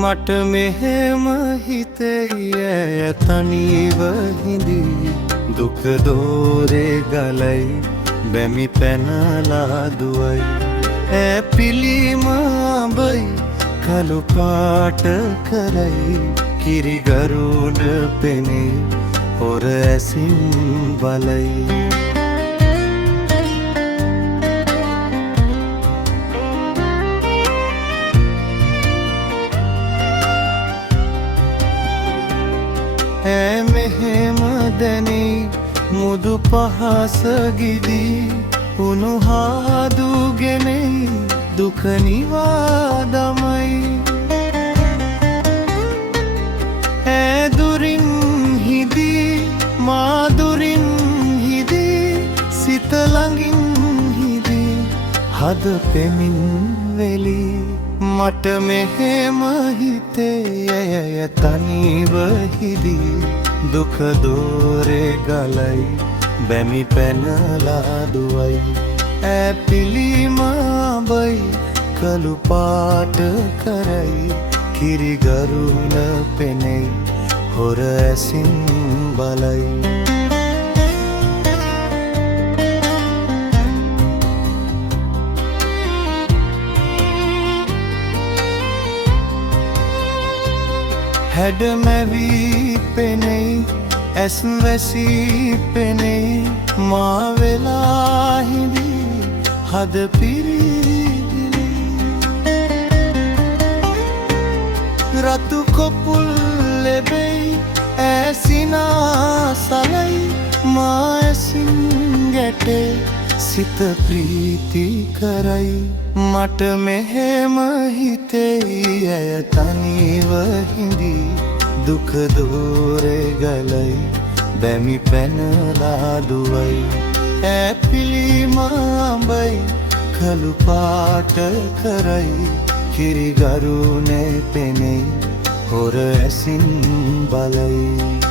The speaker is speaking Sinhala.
මට මෙහෙම හිතේ තනිව හිඳි දුක දෝරේ ගලයි බැමි පැනලා දුවයි ඈ පිළිමබයි කළු පාට කරයි කිරිගරුඩ පෙනේ හොර ඇසින් බලයි මෙහෙම දැනේ මුදු පහස ගිදි උණු හාදුගෙනෙයි දුක නිවා දමයි දුරින් හිදී මා දුරින් හිදී සිත ළඟින් හිදී හද පෙමින් වෙලි මට මෙහෙම හිතේ ඇය තනිව හිදී දුක දෝරේ ගලයි බැමි පැනලා දුවයි ඈ පිළිමබයි කළු පාට කරයි කිරිගරුණ පෙනෙයි හොර ඇසින් බලයි හැඩ මැවී පෙනෙයි ඇස් වැසී පෙනෙයි මා වෙලා හිඳී හද පිරිදිලි රතු කොපුල් ලැබෙයි ඇසිනා සලයි මා ඇසින් ගැටේ සිත ප්‍රීති කරයි මට මෙහෙම හිතෙයි ඇය තනිව හිඳී දුක දෝරේ ගලයි බැමි පැනලා දුවයි ඈ පිළිමබයි කළු පාට කරයි කිරිගරුනේ පෙනෙයි හොර ඇසින් බලයි